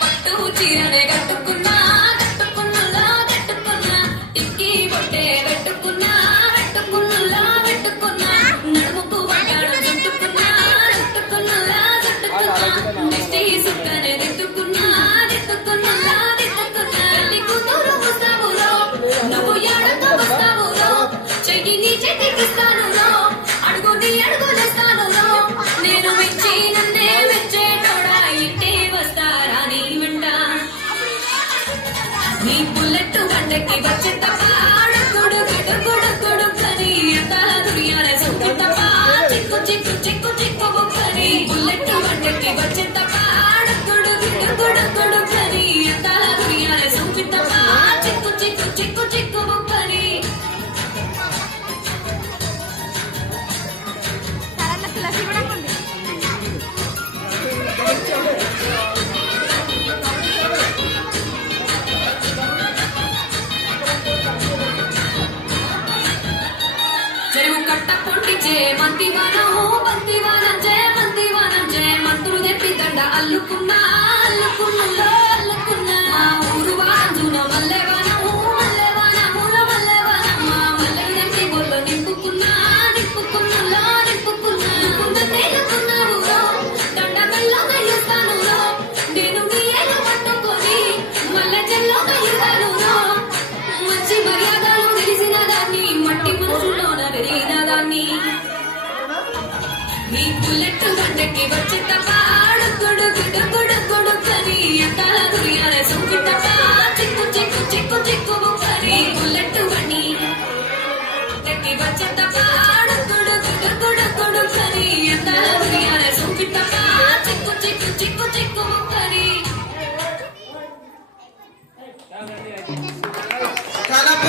పట్టు చీరనే కట్టుకున్నా కట్టుకున్నలా కట్టుకున్నా టిక్కి బొట్టే పెట్టుకున్నా పెట్టుకున్నలా పెట్టుకున్నా నడుముకు వడ్డాడు చుట్టుకున్నా చుట్టుకున్నలా చుట్టుకున్నా నెక్స్ట్ సుక్కనే దిద్దుకున్నా దిద్దుకున్నలా దిద్దుకున్నా నీ కూతురు వస్తావులో నువ్వు ఎడకు వస్తావులో చెయ్యి నీ చేతికిస్తాను అడుగు నీ అడుగులేస్తాను నేను మెచ్చి నన్నే మెచ్చేటోడా ఇంటే వస్తారా నీ వెంట నీ బుల్లెట్ వంటకి వచ్చే తప్ప అడుగుడు గడుగుడు గడుకని అందాల దుర్యాల సొంతి తప్ప చిక్కు చిక్కు చిక్కు చిక్కు బుక్కని బుల్లెట్ వంటకి వచ్చే తప్ప అడుగుడు గడుగుడు గడుకని అందాల దుర్యాల సొంతి తప్ప చిక్కు చిక్కు చిక్కు చిక్కు బుక్కని చెరువు కట్ట పొంటిచే మంతివానం బంతివానం జయ మంత్రులు తెప్పి దండ అల్లుకున్నా అల్లుకున్నలో అల్లుకున్నా మా ఊరు వాంజున మల్లెవానము మల్లెవానముల మల్లెవానం మా మల్లెలు తెప్పి బొల్లో నింపుకున్నా నింపుకున్నలో నింపుకున్నా తేలుకున్నావు దండ మెల్లో నయ్యుస్తాను నేను నీ ఏలు పట్టుకొని మల్లె చెల్లో నయ్యుతాను మంచి మర్యాదలు తెలిసిన దాన్ని మట్టి మనసులోన పెరిగిన దాన్ని నీ బుల్లెట్ వంటకి వచ్చే తప్ప అడుగుడు గుడుగుడు గుడుకని అంతాల దుర్యాల సొంకి తప్ప చిక్కు చిక్కు చిక్కు చిక్కు బుక్కని బుల్లెట్ వని వచ్చే తప్ప అడుగుడు గుడుగుడు గుడుకని అంతాల దుర్యాల సొంకి తప్ప చిక్కు చిక్కు చిక్కు చిక్కు బుక్కని